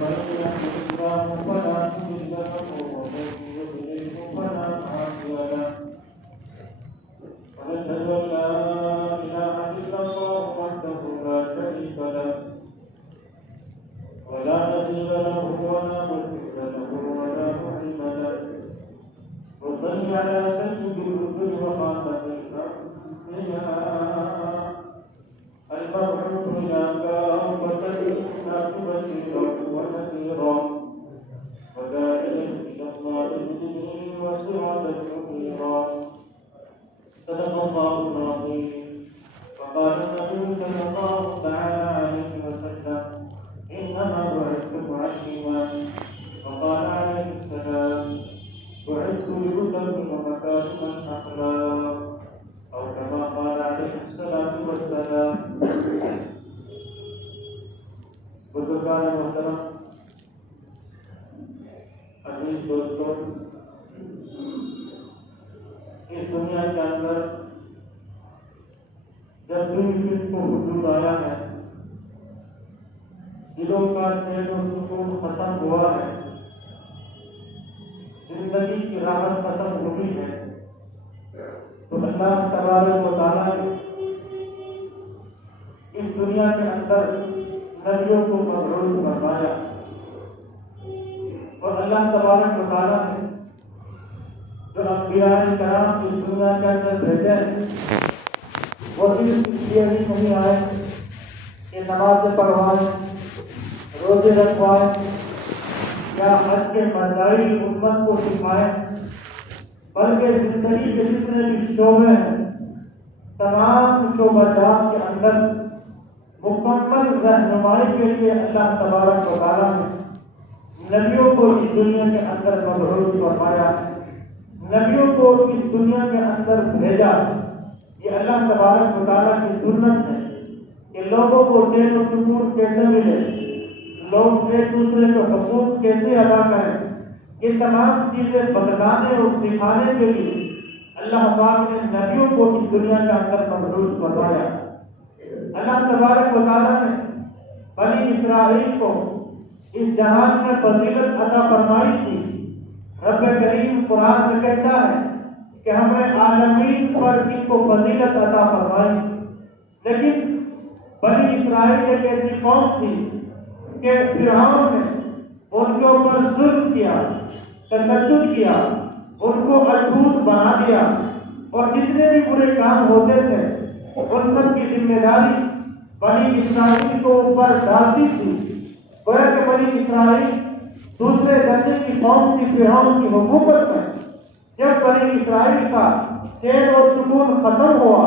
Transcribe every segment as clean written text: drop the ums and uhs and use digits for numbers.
من يهده الله فلا مضل له ومن يضلل فلا هادي له ونشهد أن لا إله إلا الله وحده لا شريك له ولا نبي له ولا مثيل له ولا معين له وصل على سيد الرسل وخاتم الأنبياء المبعوث إلى كافة الناس بشيرا ونذيرا وداعيا إلى الله بإذنه وسراجا منيرا صدق الله العظيم وقال النبي صلى الله تعالى عليه وسلم إنما بعثت معلما وقال عليه السلام بعثت لأتمم مكارم الأخلاق أو كما قال عليه الصلاة والسلام. بزرگان محترم، عزیز دوستوں، اس دنیا کے اندر جب بھی کسی کو وجود آیا ہے، دلوں کا چین و سکون ختم ہوا ہے، زندگی کی راحت ختم ہوئی ہے، تو اللہ تبارک و تعالیٰ نے اس دنیا کے اندر نبیوں کو مبعوث فرمایا اور اللہ تبارک و تعالیٰ نے جو انبیاء کرام اس دنیا کے اندر بھیجے وہ صرف اس لیے ہی نہیں آئے کہ نمازیں پڑھوائیں، روزے رکھوائیں یا حج کے مسائل امت کو سکھائیں، بلکہ زندگی کے جتنے بھی شعبے ہیں تمام شعبہ جات کے اندر مکمل رہنمائی کے لیے اللہ تبارک و تعالیٰ نے نبیوں کو اس دنیا کے اندر مبعوث فرمایا، نبیوں کو اس دنیا کے اندر بھیجا. یہ اللہ تبارک و تعالیٰ کی سنت ہے کہ لوگوں کو چین و سکون کیسے ملے، لوگ ایک دوسرے کو حقوق کیسے ادا کریں، یہ تمام چیزیں بتلانے اور سکھانے کے لیے اللہ پاک نے نبیوں کو اس دنیا کے اندر مبعوث فرمایا. اللہ تبارک و تعالیٰ نے بنی اسرائیل کو اس جہان میں فضیلت عطا فرمائی تھی. رب کریم قرآن میں کہتا ہے کہ ہم نے عالمین پر ان کو فضیلت عطا فرمائی، لیکن بنی اسرائیل ایک ایسی قوم تھی کہ فرعون نے ان کے اوپر ظلم کیا، تشدد کیا، ان کو اچھوت بنا دیا اور جتنے بھی برے کام ہوتے تھے ان سب کی ذمہ داری بنی اسرائیل کو اوپر ڈالتی تھی. گویا کہ بنی اسرائیل دوسرے درجے کی قوم تھی فرعون کی حکومت میں. جب بنی اسرائیل کا چین اور سکون ختم ہوا،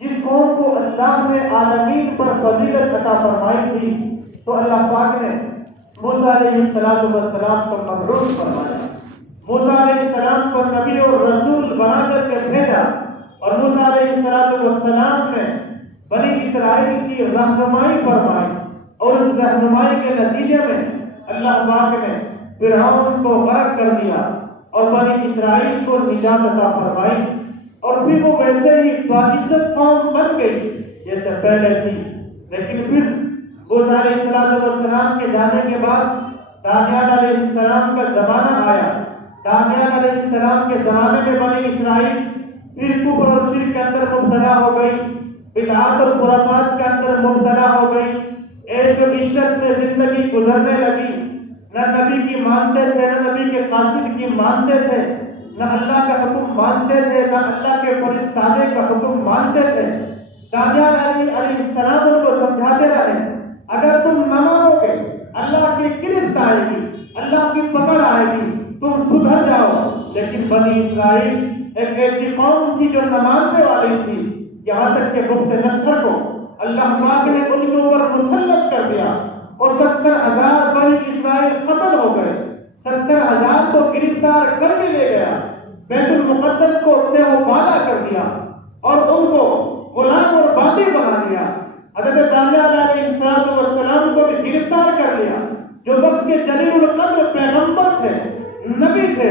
جس قوم کو اللہ نے عالمین پر فضیلت عطا فرمائی تھی، تو اللہ پاک نے موسیٰ علیہ السلام کو مبعوث فرمایا. موسیٰ علیہ السلام کو نبی اور رسول بنا کر کے بھیجا اور موسیٰ علیہ السلام نے بنی اسرائیل کی رہنمائی فرمائی اور اس رہنمائی کے نتیجے میں اللہ پاک نے فرعون کو غرق کر دیا اور بنی اسرائیل کو نجات عطا فرمائی، اور پھر وہ ویسے ہی باعزت قوم بن گئی جیسے پہلے تھی. لیکن پھر موسیٰ علیہ السلام کے جانے کے بعد دانیال علیہ السلام کا زمانہ آیا. دانیال علیہ السلام کے زمانے میں بنی اسرائیل پھر کفر اور شرک کے اندر مبتلا ہو گئی، بدعات اور خرافات کے اندر مبتلا ہو گئی، ایک عشرت میں زندگی گزرنے لگی. نہ نبی کی مانتے تھے، نہ نبی کے قاصد کی مانتے تھے، نہ اللہ کا حکم مانتے تھے، نہ اللہ کے فرشتادے کا حکم مانتے تھے. دانیال علیہ السلام ان کو سمجھاتے رہے اگر تم نہ مانو گے اللہ کی گرفت آئے گی، اللہ کی پکڑ آئے گی، تم سدھر جاؤ. لیکن بنی اسرائیل ایک ایسی قوم تھی جو نہ ماننے والی تھی، یہاں تک کہ بخت نصر کو اللہ پاک نے ان کے اوپر مسلط کر دیا اور 70,000 بنی اسرائیل قتل ہو گئے. 70,000 کو گرفتار کر کے لے گیا، بیت المقدس کو اپنے بالا کر دیا اور ان کو غلام اور باندی بنا دیا. حضرت دانیال علیہ السلام کو بھی گرفتار کر لیا، جو وقت کے جلیل القدر پیغمبر تھے، نبی تھے.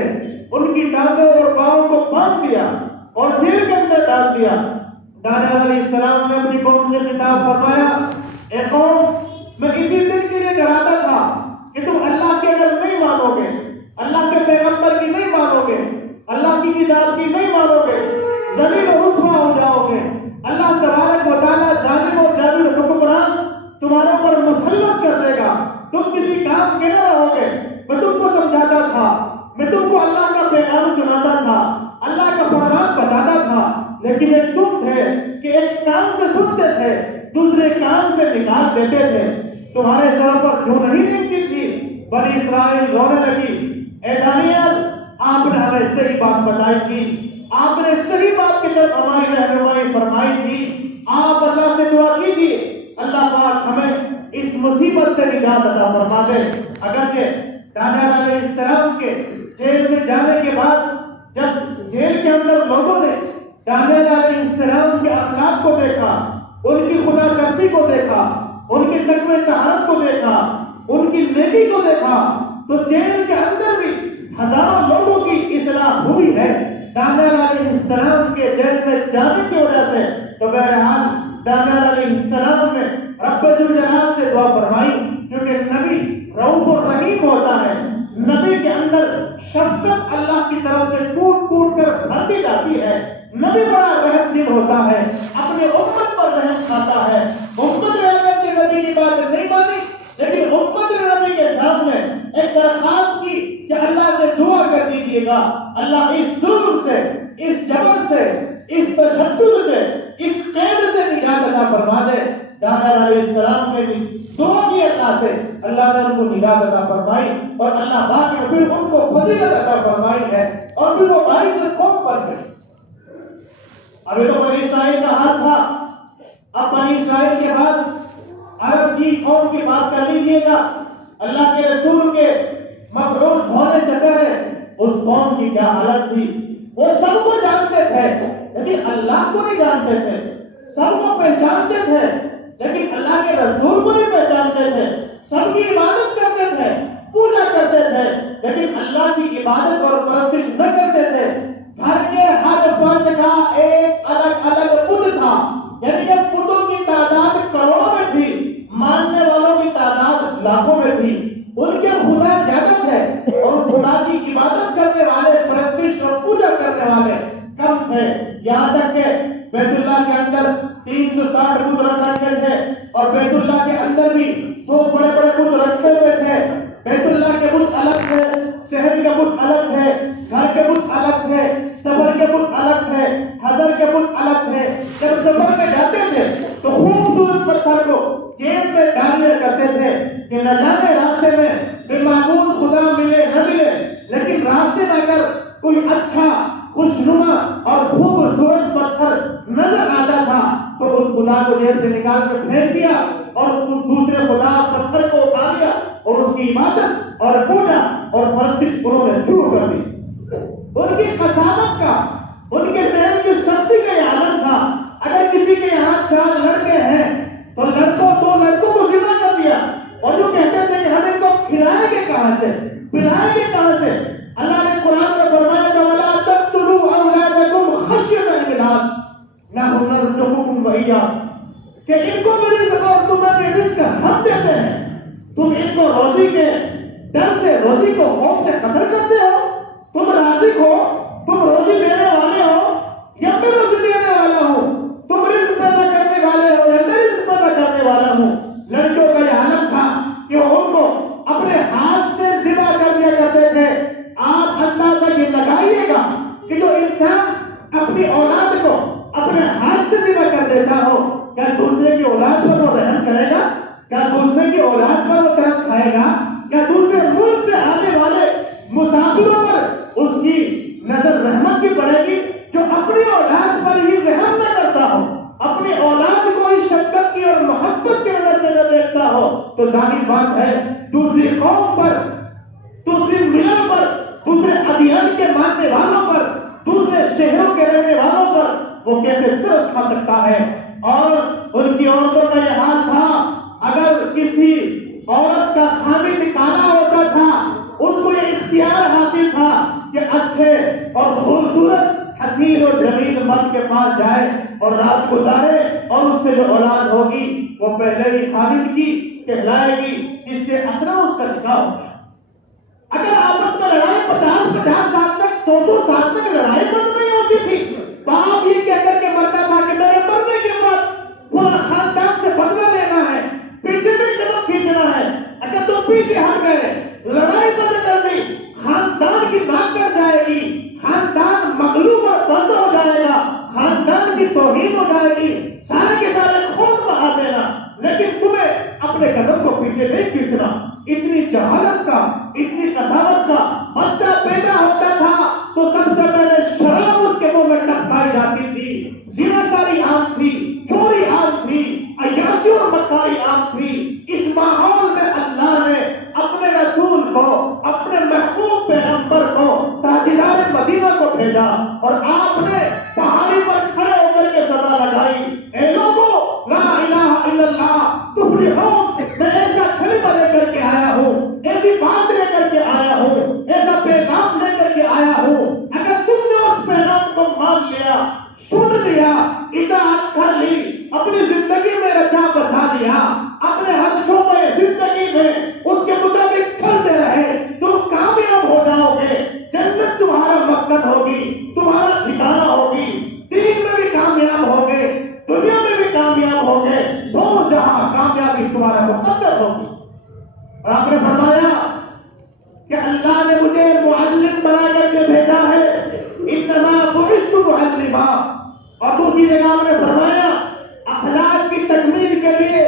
ان کی ٹانگوں اور پاؤں کو باندھ دیا اور جیل کے اندر ڈال دیا. دانیال علیہ السلام نے اپنی قوم سے خطاب فرمایا، اے قوم، میں اسی دن کے لیے ڈراتا تھا کہ تم اسلام کے نہ رہو گے، میں تم کو سمجھاتا تھا، میں تم کو اللہ کا پیغام سناتا تھا، اللہ کا فرمان بتاتا تھا، لیکن ایک تم تھے کہ ایک کان سے سنتے تھے، دوسرے کان سے نکال دیتے تھے۔ تمہارے سر پر جو نہیں رہتی تھی، بنی اسرائیل رونے لگی، اے دانیال آپ نے ہمیں صحیح بات بتائی تھی، آپ نے صحیح بات کی طرف ہماری رہنمائی فرمائی تھی، آپ اللہ سے دعا کیجیے اللہ پاک ہمیں اس مصیبت سے نجات عطا فرما دے۔ اگرچہ دانیال علیہ السلام کے جیل میں جانے کے بعد جب جیل کے اندر لوگوں نے دانیال علیہ السلام کے اخلاق کو دیکھا، ان کی خدا ترسی کو دیکھا، ان کے تقوی طہارت کو دیکھا، ان کی نیکی کو دیکھا، تو جیل کے اندر بھی ہزاروں لوگوں کی اصلاح ہوئی ہے دانیال علیہ السلام کے جیل میں جانے کی وجہ سے۔ تو بہرحال دانیال علیہ السلام نے رب ذوالجلال سے دعا فرمائی، کیونکہ نبی رؤوف الرحیم ہوتا ہے، نبی کے اندر شفقت اللہ کی طرف سے ٹوٹ ٹوٹ کر بھرتی جاتی ہے، نبی بڑا رحم دل ہوتا ہے، اپنے امت پر رحم کھاتا ہے۔ امت نے اگر کے نبی کی بات نہیں مانی، لیکن امت نے نبی کے سامنے ایک درخواست کی کہ اللہ سے دعا کر دیجیے گا، اللہ اس ظلم سے، اس جبر سے، اس تشدد سے، اس قید سے نجات عطا فرما دے۔ دانیال علیہ السلام نے بھی دعا کی اللہ سے، اللہ نے ان کو نجات عطا فرمائی، اور اللہ پاک نے پھر ان کو فضیلت عطا فرمائی ہے، اور پھر وہ باعث قوم بن گئے۔ ابھی تو بنی اسرائیل کا حال تھا، اب بنی اسرائیل کے بعد عرب کی قوم کی بات کر لیجیے گا۔ اللہ کے رسول کے مبعوث ہونے سے پہلے اس قوم کی کیا حالت تھی، وہ سب کو جانتے تھے لیکن اللہ کو نہیں جانتے تھے، سب کو پہچانتے تھے لیکن اللہ کے رسول کو نہیں پہچانتے تھے، سب کی عبادت کرتے تھے، پوجا کرتے تھے، لیکن اللہ کی عبادت اور پرستش نہ کرتے تھے۔ گھر کے ہر فرد کا ایک الگ الگ بت تھا، یعنی کہ بتوں کی تعداد کروڑوں میں تھی، ماننے والوں کی تعداد لاکھوں میں تھی، ان کے خدا زیادہ تھے اور خدا کی عبادت کرنے والے، پرستش اور پوجا کرنے والے کم تھے۔ یہاں تک کہ بیت اللہ کے اندر 360 بت رکھے تھے، اور بیت اللہ کے اندر بھی 2 بڑے بڑے بت رکھے ہوئے تھے۔ بیت اللہ کے بت الگ تھے، شہر کے بت الگ تھے، گھر کے بت الگ تھے، سفر کے بت الگ تھے، حضر کے بت الگ تھے۔ جب سفر میں جاتے تھے تو خوبصورت پتھر کو جیب میں ڈالنے کرتے تھے کہ نہ جانے راستے میں بالمعمول خدا ملے نہ ملے، لیکن راستے میں اگر کوئی اچھا خوشنما اور خوبصورت پتھر نظر آتا تھا تو اس خدا کو جیب سے نکال کر پھینک دیا، اور اس دوسرے خدا پتھر کو اٹھا لیا اور اس کی عبادت اور پوجا اور پرستش انہوں نے شروع کر دی۔ ان کی قسامت کا، ان کے ذہن کی سختی کا یہ عالم تھا۔ اگر کسی کے یہاں 4 لڑکے ہیں تو لڑکوں 2 لڑکوں کو ذمہ کر دیا، اور جو کہتے تھے کہ ہم ان کو کھلائیں گے کہاں سے، پلائیں گے کہاں سے؟ اللہ نے قرآن میں فرمایا وَلَا تَقْتُلُوا أَوْلَادَكُمْ خَشْيَةَ إِمْلَاقٍ نَحْنُ نَرْزُقُكُمْ وَإِيَّاهُمْ، کہ ان کو بھی رزق اور تمہیں رزق ہم دیتے ہیں، تم ان کو روزی کے ڈر سے، روزی کو خوف سے قتل کرتے ہو؟ تم رازق ہو، تم روزی دینے والے ہو یا میں روزی دینے والا ہوں؟ تم رزق پیدا کرنے والے ہو یا میں رزق پیدا کرنے والا ہوں؟ لڑکیوں کا یہ حالت تھا کہ ان کو اپنے ہاتھ سے ذبح کر دیا کرتے تھے۔ آپ اندازہ یہ لگائیے گا کہ جو انسان اپنی اولاد کو اپنے ہاتھ سے ذبح کر دیتا ہو، کیا دوسرے کی اولاد پر وہ رحم کرے گا؟ کیا دوسرے کی اولاد پر وہ ترس کھائے گا؟ کیا دوسرے ملک سے آنے والے مسافروں پر اس کی نظر رحمت کی پڑے گی؟ جو اپنی اولاد پر ہی رحم نہ کرتا ہو، اپنی اولاد کو اس شفقت کی اور محبت کی نظر سے نہ دیکھتا ہو، تو ظاہر بات ہے دوسری قوم پر، دوسری ملت پر، دوسرے ادیان کے ماننے والوں پر، دوسرے شہروں کے رہنے والوں پر وہ کیسے ترس کھا سکتا ہے؟ اور ان کی عورتوں کا یہ حال تھا، اگر کسی عورت کا خامد کالا ہوتا تھا، اس کو یہ اختیار حاصل تھا کہ اچھے اور خوبصورت حسین اور جمیل مرد کے پاس جائے اور رات گزارے، اور اس سے جو اولاد ہوگی وہ پہلے ہی خامد کی کہلائے گی، جس سے اثر اس کا نکاح ہو گیا۔ اگر آپس میں لڑائی 50 سال تک، 100 سال تک لڑائی بند نہیں ہوتی تھی، باپ یہ کہہ کر کے مرتا تھا کہ میرے مرنے کے بعد پورا خاندان سے بدلہ لینا ہے، پیچھے بھی قدم کھینچنا ہے۔ اگر تم پیچھے ہٹ گئے، لڑائی بند کر دی، خاندان کی بات کر جائے گی، خاندان مغلوب اور بند ہو جائے گا، خاندان کی توہین ہو جائے گی، سارے کے سارے خون بہا دینا، لیکن تمہیں اپنے قدم کو پیچھے نہیں کھینچنا۔ اتنی جہالت کا، اتنی قساوت کا بچہ پیدا ہوتا تھا تو سب سے پہلے شراب اس کے منہ میں ٹپکائی جاتی تھی، زناکاری عام تھی، چوری عام تھی، عیاشی اور مکاری عام تھی۔ اس ماحول میں اللہ نے اپنے رسول کو، اپنے محبوب پیغمبر کو، تاجدار مدینہ کو بھیجا اور آپ نے پہاڑی پر کھڑے ہو کر کے صدا لگائی، اے لوگوں لا الہ الا اللہ تفلحون، میں ایسا کلمہ لے کر کے آیا ہوں، ایسی بات لے کر کے آیا ہوں، ایسا پیغام لے کر کے آیا ہوں، اگر تم نے اس پیغام کو مان لیا، سن لیا، اطاعت کر لی، اپنی زندگی میں رچا بسا لیا، اپنے ہر شعبے زندگی میں اس کے مطابق چلتے رہے، تم کامیاب ہو جاؤ گے، جنت تمہارا مسکن ہوگی، تمہارا ٹھکانہ ہوگی، دین میں بھی کامیاب ہوگے، دنیا میں بھی کامیاب ہوگے، دونوں جہاں کامیابی تمہارا مقدر ہوگی۔ اور آپ نے فرمایا کہ اللہ نے مجھے معلم بنا کر کے بھیجا ہے، انما بعثت معلما، اور دوسری جگہ آپ نے فرمایا اخلاق کی تکمیل کے لیے،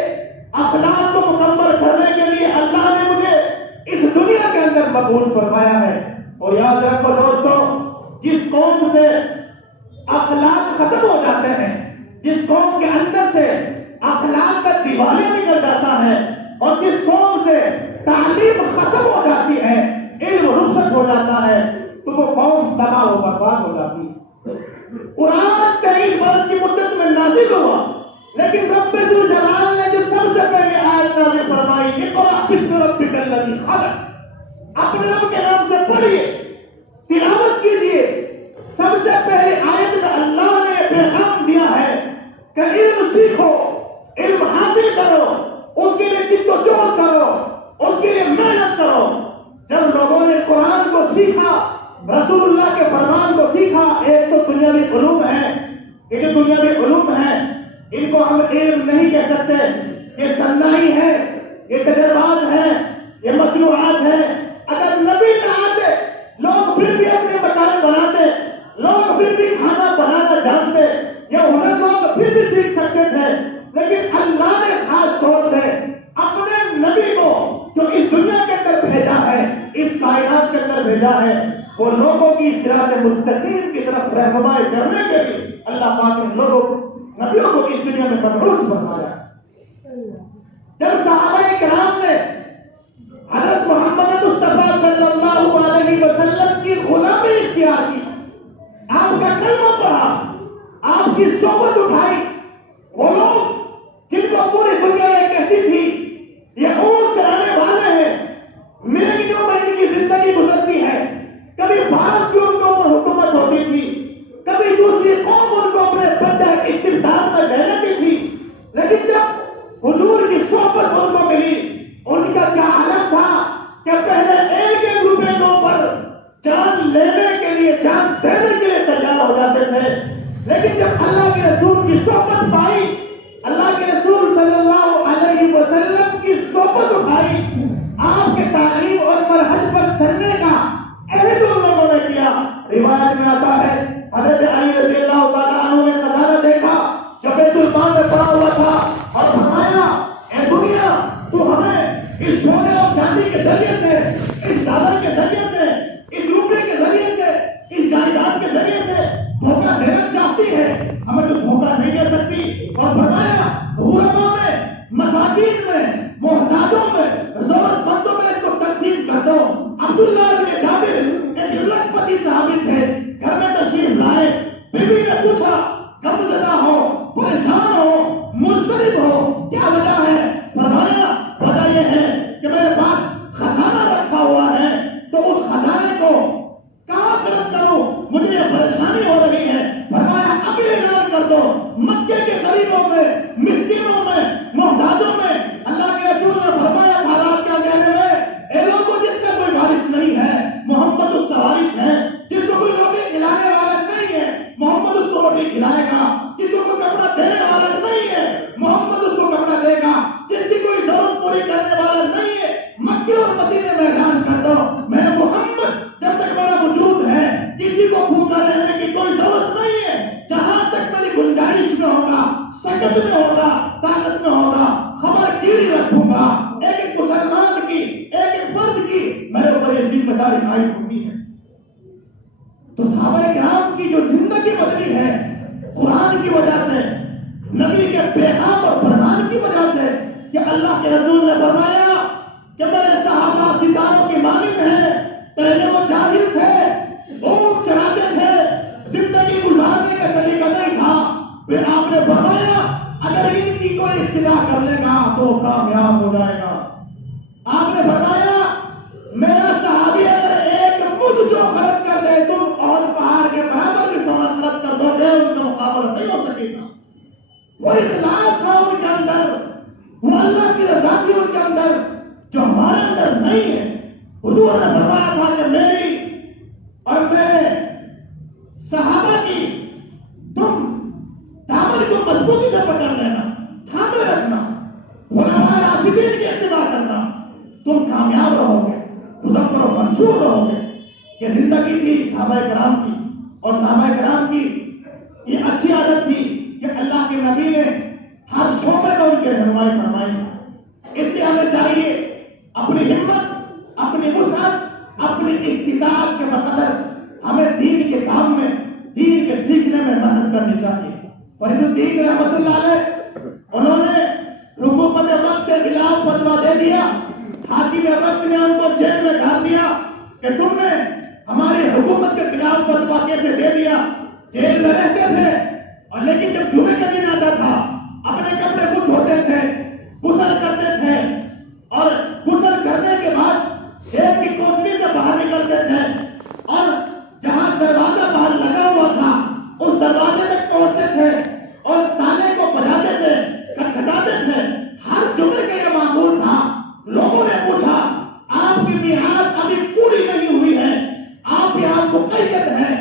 اخلاق کو مکمل کرنے کے لیے اللہ نے مجھے اس دنیا کے اندر مبعوث فرمایا ہے۔ اور یاد رکھو دوستو، جس قوم سے اخلاق ختم ہو جاتے ہیں، جس قوم کے اندر سے اخلاق کا دیوالیہ نکل جاتا ہے، اور جس قوم سے تعلیم ختم ہو جاتی ہے، علم رخصت ہو جاتا ہے، تو وہ قوم تباہ و برباد ہو جاتی ہے۔ قرآن 23 برس کی مدت میں نازل ہوا، لیکن رب ذوالجلال نے جو سب سے پہلے آیت نازل فرمائی، اقرأ باسم ربک الذی خلق، اپنے رب کے نام سے پڑھیے، تلاوت کیجیے۔ سب سے پہلے آیت میں اللہ نے پیغام دیا ہے کہ علم سیکھو، علم حاصل کرو، اس کے لیے جد و جہد کرو، اس کے لیے محنت کرو۔ جب لوگوں نے قرآن کو سیکھا، رسول اللہ کے فرمان کو سیکھا، ایک تو دنیاوی علوم ہے، یہ جو دنیاوی علوم ہے ان کو ہم علم نہیں کہہ سکتے، یہ صناعی ہے، یہ تجربات ہے، یہ مصنوعات ہے۔ اگر نبی نہ آتے، لوگ پھر بھی اپنے مکان بناتے، لوگ پھر بھی کھانا بنانا جانتے، یہ ہنر لوگ پھر بھی سیکھ سکتے تھے، لیکن اللہ نے خاص طور سے اپنے نبی کو جو اس دنیا کے اندر بھیجا ہے، اس کائنات کے اندر بھیجا ہے، وہ لوگوں کی صراط مستقیم کی طرف رہنمائی کرنے کے لیے اللہ پاک نے لوگوں نبیوں کو اس دنیا میں مبعوث فرمایا۔ جب صحابہ کرام نے حضرت محمد مصطفیٰ صلی اللہ علیہ وسلم کی غلامی اختیار کی، آپ کا کلمہ پڑھا، آپ کی صحبت اٹھائی، وہ لوگ جن کو پوری دنیا میں کہتی تھی یہ اونٹ چلانے والے ہیں، مہینوں میں ان کی زندگی گزرتی ہے، کبھی بھارت کی ان کو اوپر حکومت ہوتی تھی، کبھی دوسری قوم ان کو اپنے بندہ استبداد میں لے لیتی تھی، لیکن جب حضور کی صحبت ان کو ملی، ان کا کیا حالت تھا کہ پہلے ایک ایک روپے کے اوپر جان لینے کے لیے، جان دینے کے لیے تیار ہو جاتے تھے، لیکن جب اللہ کے رسول کی صحبت پائی، اللہ کے رسول صلی اللہ علیہ وسلم کی صحبت اٹھائی، آپ کے تعلیم اور منہج پر چلنے کا عہد ان لوگوں نے کیا۔ روایت میں آتا ہے حضرت علی رضی اللہ تعالیٰ عنہ نے نظارہ دیکھا جو بیت المال میں پڑا ہوا تھا، اور فرمایا اے دنیا، تو ہمیں اس سونے اور چاندی کے ذریعے سے، اس ڈالر کے ذریعے سے، اس روپے کے ذریعے سے، اس جائیداد کے ذریعے سے دھوکہ دینا چاہتی ہے، ہمیں تو دھوکہ نہیں دے سکتی۔ اور فرمایا غرباء میں، مساکین میں، محتاجوں میں، ضرورت مندوں میں اس کو تقسیم کر دو۔ عبداللہ بن جابر ایک لکھپتی صحابی تھے، گھر میں تشریف لائے، بیوی نے پوچھا غمزدہ ہو، پریشان ہو، مضطرب ہو، کیا وجہ ہے؟ فرمایا وجہ یہ ہے کہ میرے پاس خزانہ رکھا ہوا ہے، تو اس خزانے کو کہاں خرچ کروں، مجھے یہ پریشانی ہو رہی ہے۔ فرمایا ابھی اعلان کر دو، مکے کے غریبوں میں، مسکینوں میں، محتاجوں میں۔ اللہ کے رسول نے فرمایا حالات کیا کہنے میں، اے لوگوں جس کا کوئی وارث نہیں ہے محمد اس کا وارث ہے، جس کو کوئی روٹی کھلانے والا نہیں ہے محمد اس کو روٹی کھلائے گا، جس کو کوئی کپڑا دینے والا نہیں ہے محمد اس کو کپڑا دے گا، عزت میں ہوگا، طاقت میں ہوگا، خبر گیری رکھوں گا، ایک ایک مسلمان کی، ایک ایک فرد کی میرے اوپر یہ ذمہ داری عائد ہوتی ہے۔ تو صحابہ کرام کی جو زندگی بدلی ہے قرآن کی وجہ سے، نبی کے پیغام اور فرمان کی وجہ سے، کہ اللہ کے رسول نے فرمایا کہ میرے صحابہ ستاروں کی مانند ہیں، پہلے وہ جاہل تھے، اونٹ چراتے تھے، زندگی گزارنے کا سلیقہ نہیں تھا، پھر آپ نے فرمایا اگر ان کی کوئی اقتدا کر لے گا تو کامیاب ہو جائے گا۔ آپ نے فرمایا میرا صحابی اگر ایک مد جو خرچ کر دے تم اور پہاڑ کے برابر بھی سونا خرچ کر دو گے، ان کا مقابلہ نہیں ہو سکے گا۔ وہ اخلاص تھا ان کے اندر، وہ اللہ کی رضا تھی ان کے اندر، جو ہمارے اندر نہیں ہے۔ حضور نے فرمایا تھا کہ میری اور میرے صحابہ کی تم دامن کو مضبوطی سے پکڑ لینا، تھامے رکھنا، علماء راشدین کی اتباع کرنا، تم کامیاب رہو گے، مظفر و منصور رہو گے۔ یہ زندگی تھی صحابہ کرام کی، اور صحابہ کرام کی یہ اچھی عادت تھی کہ اللہ کے نبی نے ہر شعبے میں ان کی رہنمائی فرمائی۔ اس لیے ہمیں چاہیے اپنی ہمت، اپنی وسعت، اپنی استطاعت کے بقدر ہمیں دین کے کام میں، دین کے سیکھنے میں محنت کرنی چاہیے۔ فرید الدین رحمت اللہ علیہ انہوں نے حکومت وقت کے خلاف فتویٰ دے دیا، حاکم وقت نے ان کو جیل میں ڈال دیا کہ تم نے ہماری حکومت کے خلاف فتویٰ کیسے دے دیا۔ جیل میں رہتے تھے اور لیکن جب جمعے کا دن آتا تھا اپنے کپڑے خود دھوتے تھے، غسل کرتے تھے، اور غسل کرنے کے بعد ایک کی کوٹری سے باہر نکلتے تھے، اور جہاں دروازہ باہر لگا ہوا تھا اس دروازے تک پہنچتے تھے اور تالے کو بجاتے تھے، کھٹکھٹاتے تھے۔ ہر جمعے کا یہ معمول تھا۔ لوگوں نے پوچھا آپ کی میعاد ابھی پوری نہیں ہوئی ہے، آپ یہاں مقید ہیں،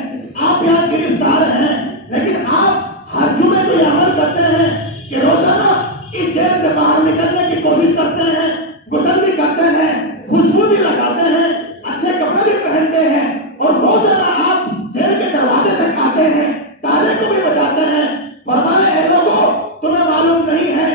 آپ یہاں گرفتار ہیں، لیکن آپ ہر جمعے کو یہ عمل کرتے ہیں کہ روزانہ اس جیل سے باہر نکلنے کی کوشش کرتے ہیں، غسل بھی کرتے ہیں، خوشبو بھی لگاتے ہیں، اچھے کپڑے بھی پہنتے ہیں، اور روزانہ آپ جیل کے دروازے تک آتے ہیں، تالے کو بھی بجاتے ہیں۔ فرمائے اے لوگوں تمہیں معلوم نہیں ہے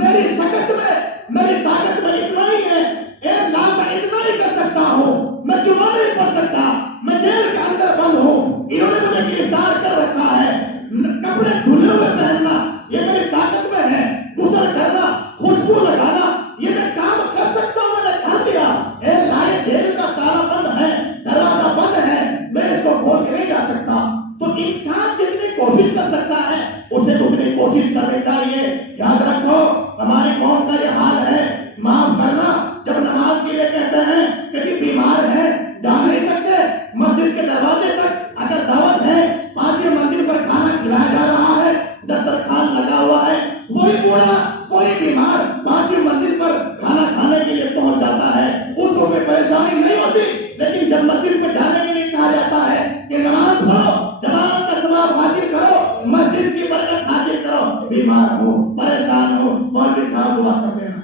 میری سکت میں، میری طاقت میں اتنا ہی ہے، ایک لال میں اتنا ہی کر سکتا ہوں، میں جمعہ نہیں پڑھ سکتا، میں جیل کے اندر بند ہوں، انہوں نے مجھے گرفتار کر رکھا ہے، کپڑے دھلے ہوئے پہننا یہ میری طاقت میں ہے، غسل کرنا، خوشبو لگانا یہ میں کام کر سکتا ہوں، میں نے کر لیا۔ اے لائے جیل کا تالا بند ہے، دروازہ بند ہے، میں اس کو کھول کے نہیں جا سکتا۔ تو انسان جتنی کوشش کر سکتا ہے اسے اتنی کوشش کرنی چاہیے۔ یاد رکھو ہماری قوم کا یہ حال ہے، معاف کرنا جب نماز کے لیے کہتے ہیں کہ جی بیمار ہے جا نہیں سکتے مسجد کے دروازے تک، اگر دعوت ہے 5ویں منزل پر کھانا کھلایا جا رہا ہے، دسترخوان لگا ہوا ہے، وہی بوڑھا کوئی بیمار 5ویں منزل پر کھانا کھانے کے لیے پہنچ جاتا ہے، اس کو کوئی پریشانی نہیں ہوتی، لیکن جب مسجد میں جانے کے لیے کہا جاتا ہے کہ نماز پڑھو، جماعت کا ثواب حاصل کرو، مسجد کی برکت حاصل کرو، بیمار ہو، پریشان ہو، مولوی صاحب دعا کر دینا،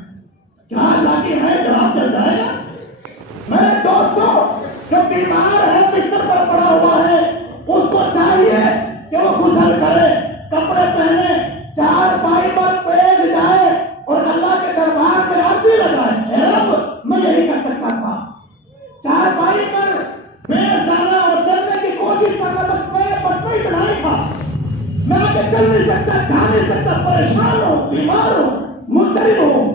کیا اللہ کی ہے جواب چل جائے گا؟ میرے دوستوں جو بیمار ہے بستر پر پڑا ہوا ہے اس کو چاہیے کہ وہ غسل کرے، کپڑے پہنے، چارپائی پر بیٹھ جائے اور اللہ کے دربار میں عرضی لگائے، اے رب میں یہی کر سکتا تھا، چارپائی پر بیٹھ جانا اور چلنے کی کوشش کرنا، بس میرے پر کوئی بنائی تھا، میں آگے چل نہیں سکتا، جا نہیں سکتا، پریشان ہوں، بیمار ہوں، مضطرب ہوں،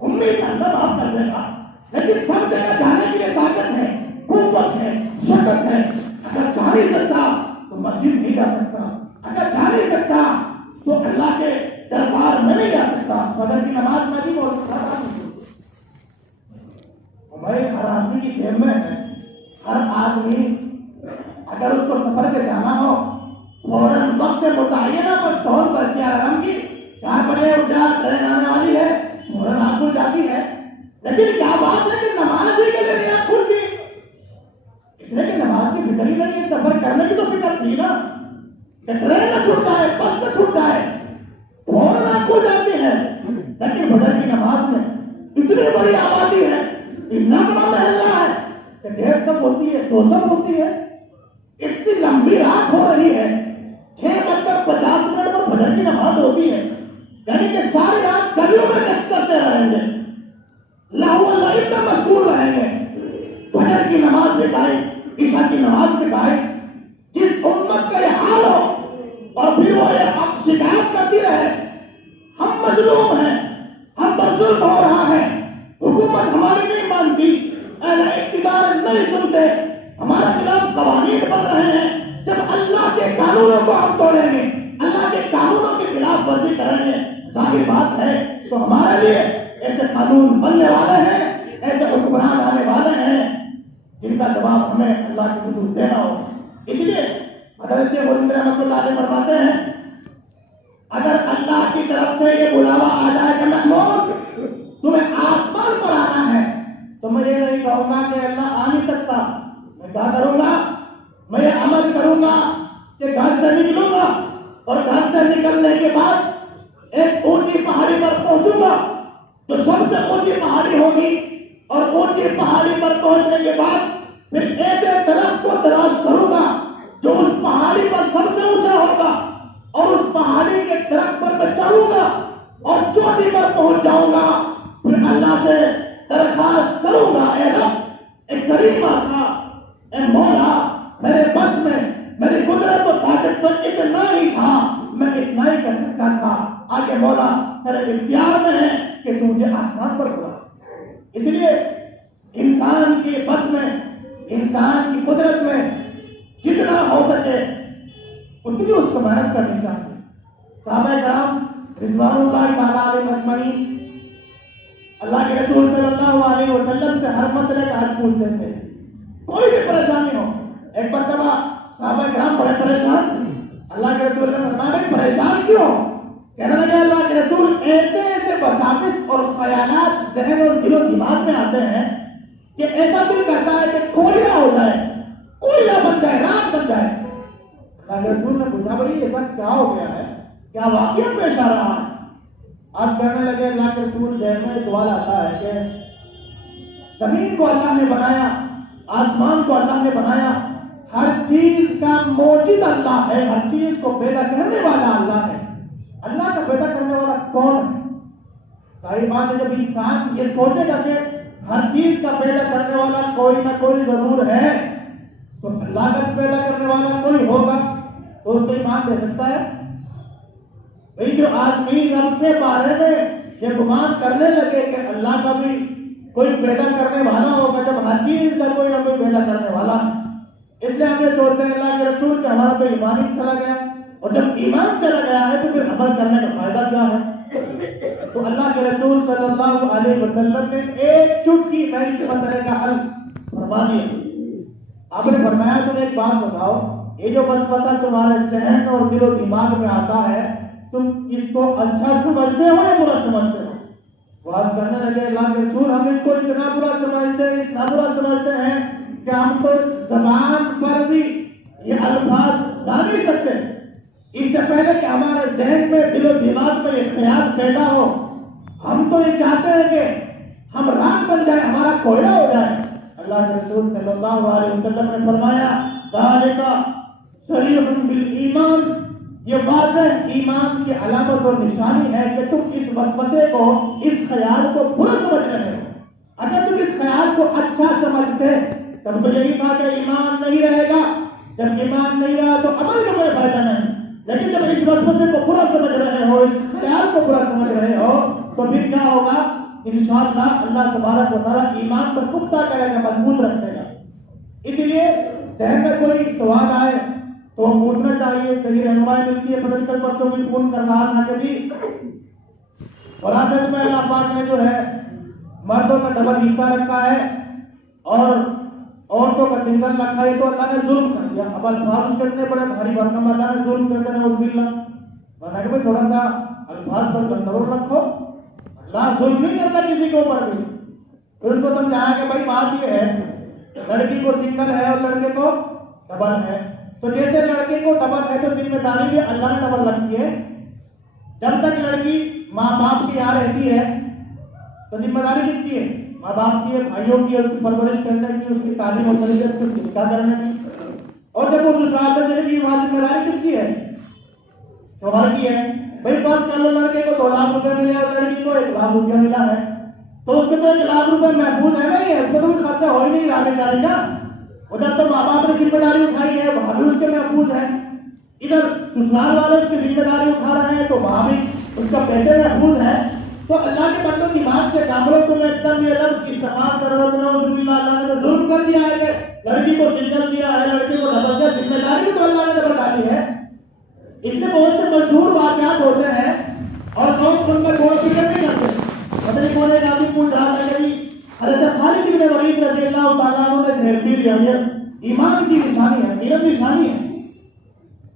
امید اللہ معاف کر دے گا، لیکن سب جگہ جانے کے لیے طاقت ہے، قوت ہے، شکت ہے، اگر جا نہیں سکتا تو مسجد نہیں جا سکتا، اگر جا نہیں سکتا تو اللہ کے دربار میں نہیں جا سکتا، فجر کی نماز میں بھی بہت سارا ہمارے ہر آدمی کی جیب میں ہے، ہر آدمی اگر اس کو سفر پہ جانا ہو فوراً وقت متعینہ پر طور پر کیا رقم کی 4 بجے اٹھا ٹرین آنے والی ہے فوراً آنکھ کھل جاتی ہے، لیکن کیا بات ہے کہ نماز ہی کے لیے آنکھ کھلتی، اس لیے کہ نماز کی فکر ہی نہیں ہے، سفر کرنے کی تو فکر تھی نا کہ ٹرین نہ چھوٹ جائے، بس نہ چھوٹ جائے، فوراً آنکھ کھل جاتی ہے، لیکن فجر کی نماز میں اتنی بڑی آبادی ہے، اتنا بڑا محلہ ہے کہ 150 ہوتی ہے، 200 ہوتی ہے، اتنی لمبی رات ہو رہی ہے، 6:50 پر فجر کی نماز ہوتی ہے، یعنی کہ ساری رات گلیوں میں گشت کرتے رہیں گے، لاہو اللہ اتنا مشغول رہیں گے، فجر کی نماز بٹائی، عشاء کی نماز بٹائی، جس امت کا یہ حال ہو اور پھر وہ یہ شکایت کرتی رہے ہم مظلوم ہیں، ہم پر ظلم ہو رہا ہے، حکومت ہماری نہیں مانتی، اہل اقتدار نہیں سنتے، ہمارے خلاف قوانین بن رہے ہیں، جب اللہ کے قانونوں کو ہم توڑیں گے، اللہ کے قانونوں کے خلاف ورزی کریں گے، ظاہر بات ہے تو ہمارے لیے ایسے قانون بننے والے ہیں، ایسے حکمران آنے والے ہیں جن کا جواب ہمیں اللہ کے حضور دینا ہوگا۔ اس لیے حضرت شیخ الہند رحمۃ اللہ علیہ فرماتے ہیں اگر اللہ کی طرف سے یہ بلاوا آ جائے کہ محمود تمہیں آسمان پر آنا ہے تو میں یہ نہیں کہوں گا کہ اللہ آ نہیں سکتا، میں کیا کروں گا؟ میں یہ عمل کروں گا کہ گھر سے نکلوں گا اور گھر سے نکلنے کے بعد ایک اونچی پہاڑی پر پہنچوں گا جو سب سے اونچی پہاڑی ہوگی، اور اونچی پہاڑی پر پہنچنے کے بعد پھر ایسے درخت کو تلاش کروں گا جو اس پہاڑی پر سب سے اونچا ہوگا، اور اس پہاڑی کے درخت پر میں چڑھوں گا اور چوٹی پر پہنچ جاؤں گا، پھر اللہ سے درخواست کروں گا اے رب، اے کریم آقا، اے مولا، میرے بس میں میری قدرت و طاقت تو اتنا ہی تھا، میں اتنا ہی کر سکتا تھا، آگے مولا میرے اختیار میں ہے کہ تو مجھے آسمان پر بلا۔ اس لیے انسان کی بس میں، انسان کی قدرت میں جتنا ہو سکے اتنی اس کو محنت کرنی چاہیے۔ صحابہ کرام رضوان اللہ تعالیٰ علیہ اجمعین اللہ کے رسول صلی اللہ علیہ وسلم سے ہر مسئلے کا حل پوچھتے تھے، کوئی بھی پریشانی ہو۔ ایک مرتبہ صحابہ کرام بڑے پریشان تھے، اللہ کے رسول نے فرمایا پریشان کیوں؟ کہنے لگے اللہ کے رسول ایسے ایسے وساوس اور خیالات ذہن اور دل و دماغ میں آتے ہیں کہ ایسا دل کرتا ہے کہ کوئلہ ہو جائے، کوئلہ بن جائے، راک بن جائے۔ اللہ کے رسول نے پوچھا بھائی ایسا کیا ہو گیا ہے، کیا واقعہ پیش آ رہا ہے؟ آپ کہنے لگے اللہ کے رسول ذہن میں سوال آتا ہے کہ زمین کو اللہ نے بنایا، آسمان کو اللہ نے بنایا، ہر چیز کا موجد اللہ ہے، ہر چیز کو پیدا کرنے والا اللہ ہے، اللہ کا پیدا کرنے والا کون ہے؟ ظاہر بات ہے جب انسان یہ سوچے گا کہ ہر چیز کا پیدا کرنے والا کوئی نہ کوئی ضرور ہے تو اللہ کا پیدا کرنے والا کوئی ہوگا تو اس کو ایمان دے سکتا ہے؟ بھئی جو آدمی رب کے بارے میں یہ گمان کرنے لگے کہ اللہ کا بھی کوئی پیدا کرنے والا ہوگا جب ہر چیز کا کوئی نہ کوئی پیدا کرنے والا ہے، اس لیے ہمیں سوچتے ہیں اللہ کے رسول کہ ہمارا تو ایمان ہی چلا گیا، اور جب ایمان چلا گیا ہے تو پھر عمل کرنے کا فائدہ کیا ہے؟ تو اللہ کے رسول صلی اللہ علیہ وسلم نے ایک چٹکی میں اس مسئلے کا حل فرما دیا۔ آپ نے فرمایا تم ایک بات بتاؤ، یہ جو وسوسہ تمہارے ذہن اور دل و دماغ میں آتا ہے تم اس کو اچھا سمجھتے ہو یا برا سمجھتے ہو؟ بات کرنے لگے اللہ کے رسول ہم اس کو اتنا برا سمجھتے ہیں، اتنا برا سمجھتے ہیں کہ ہم تو زبان پر بھی یہ الفاظ لا نہیں سکتے، اس سے پہلے کہ ہمارے ذہن میں دل و دماغ میں یہ خیال پیدا ہو ہم تو یہ چاہتے ہیں کہ ہم راک بن جائے، ہمارا کوئلہ ہو جائے۔ اللہ کے رسول صلی اللہ علیہ وسلم نے فرمایا ذالک صریح بالایمان، یہ واضح ایمان کی علامت اور نشانی ہے کہ تم اس وسوسے کو، اس خیال کو برا سمجھ رہے ہو۔ اگر تم اس خیال کو اچھا سمجھتے تب تو یہی تھا کہ ایمان نہیں رہے گا، جب ایمان نہیں رہا تو عمل کا کوئی فائدہ نہیں، لیکن جب اس وسوسے کو برا سمجھ رہے ہو، اس خیال کو برا سمجھ رہے ہو تو پھر کیا ہوگا؟ انشاءاللہ اللہ تبارک و تعالیٰ ایمان پر پختہ کرے گا، مضبوط رکھے گا۔ اس لیے ذہن میں کوئی سوال آئے تو پوچھنا چاہیے، صحیح رہنمائی ملتی ہے پولیٹیکل بچوں کی فون کر رہا تھا کہ جی وراثت میں اللہ پاک نے جو ہے مردوں کا ڈبل حصہ رکھا ہے اور عورتوں کا سنگل رکھا ہے، تو اللہ نے ظلم کر دیا۔ اب الفاظ کرنے بڑے بھاری بھرکم اللہ نے ظلم کرتے ہیں، اس بلّہ میں کہ تھوڑا سا الفاظ پر کنٹرول رکھو، اللہ ظلم نہیں کرتا کسی کے اوپر بھی۔ پھر اس کو سمجھایا کہ بھائی بات یہ ہے لڑکی کو سنگل ہے اور لڑکے کو ڈبل ہے، تو جیسے لڑکے کو ڈبل ہے تو ذمہ داری بھی اللہ نے ڈبل رکھی ہے۔ جب تک لڑکی ماں باپ کی یہاں رہتی ہے تو ذمہ داری کس کی ہے؟ ماں باپ کی ہے، بھائیوں کی ہے، اس کی پرورش کرنے کی، اس کی تعلیم و تربیت کو سکھا کرنے کی۔ اور جب وہ سسرال میں چلے گی وہاں ذمہ داری کس کی ہے؟ شوہر کی ہے۔ بھائی بات کر لو لڑکے کو 2 لاکھ روپے ملے اور لڑکی کو 1 لاکھ روپیہ ملا ہے تو اس کے تو 1 لاکھ روپے محفوظ ہے نہیں ہے, اس میں تو کچھ خرچہ ہو ہی نہیں رہا بیچاری کا. ادھر تو ماں باپ نے ذمہ داری اٹھائی ہے, وہاں بھی اس کے محفوظ ہے. ادھر سسرال والے اس کی ذمہ داری اٹھا رہے ہیں تو وہاں بھی اس کا پیسے محفوظ ہے. تو اللہ کے بندوں دماغ سے کام لو, تم ایک دم یہ لفظ استعمال کر رہے ہو, اللہ نے ظلم کر دیا ہے کہ لڑکی کو سنگل دیا ہے, لڑکی کو زبردست ذمہ داری بھی تو اللہ نے زبر ڈالی ہے. اس سے بہت سے مشہور واقعات ہوتے ہیں اور لوگ ان میں غور و فکر نہیں کرتے. مدنی بولے نازی پور ڈال لگی حضرت خالد بن ولید رضی اللہ تعالیٰ عنہ نے زہر پی لیا. یہ ایمان کی نشانی ہے, علم کی نشانی ہے.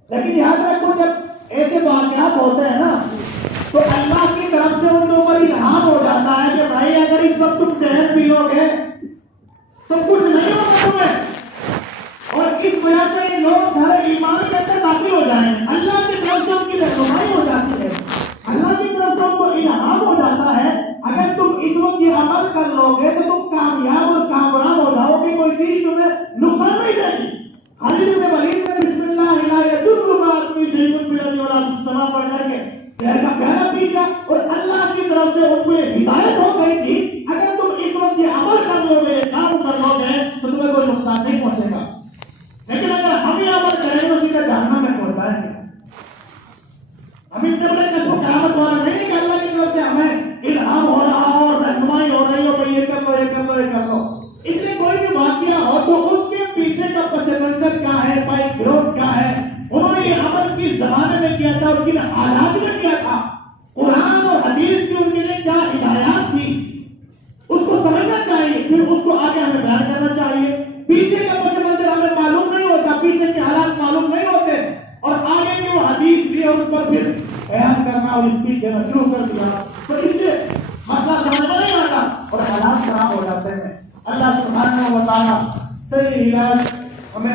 لیکن یاد رکھو جب ایسے واقعات ہوتے ہیں نا تو اللہ کی طرف سے ان کے اوپر الہام ہو جاتا ہے کہ بھائی اگر اس وقت تم زہر پی لو گے تو کچھ نہیں ہوگا تمہیں, اور اس وجہ سے یہ لوگ سارے ایمان کے اندر داخل ہو جائیں. اللہ کی طرف سے ان کی رہنمائی ہو جاتی ہے, اللہ کی طرف سے ان کو الہام ہو جاتا ہے اگر تم اس وقت یہ عمل کر لو گے تو تم کامیاب اور کامیاب ہو جاؤ گے, کوئی چیز تمہیں نقصان نہیں دے گی. خالد بن ولید نے بسم اللہ لا یضر ما اسمی شیء فی الارض ولا فی السماء پڑھ کر کے زہر کا پیالہ پی لیا اور اللہ کی طرف سے ان کو ہدایت ہو گئی تھی اگر تم اس وقت یہ عمل کر لو گے, کام کر لو گے تو تمہیں کوئی نقصان نہیں پہنچے گا. لیکن اگر ہم یہ عمل کریں تو سیدھے جہنم میں پہنچ جائیں گے. ہم اتنے بڑے کسب و کرامت والا نہیں کہ اللہ کی طرف سے ہمیں الہام ہو رہا ہو اور رہنمائی ہو رہی ہو کہ یہ کر لو, یہ کر لو, یہ کر لو. اس لیے کوئی بھی واقعہ ہو تو اس کے پیچھے کا پس منظر کیا ہے, بیک گراؤنڈ کیا ہے, انہوں نے یہ عمل کس زمانے میں کیا تھا اور کن حالات میں کیا تھا, قرآن اور حدیث کی ان کے لیے کیا ہدایات تھی, اس کو سمجھنا چاہیے, پھر اس کو آگے ہمیں بیان کرنا چاہیے. پیچھے کا پس منظر ہمیں معلوم نہیں ہوتا, پیچھے کے حالات معلوم نہیں ہوتے اور آگے کی وہ حدیث بھی اور اس پر پھر بیان کرنا اور اسپیچ دینا شروع کر دیا تو اس سے مسئلہ سمجھ نہیں آتا اور حالات خراب ہو جاتے ہیں. اللہ سبحانہ و تعالیٰ صحیح ہدایت ہمیں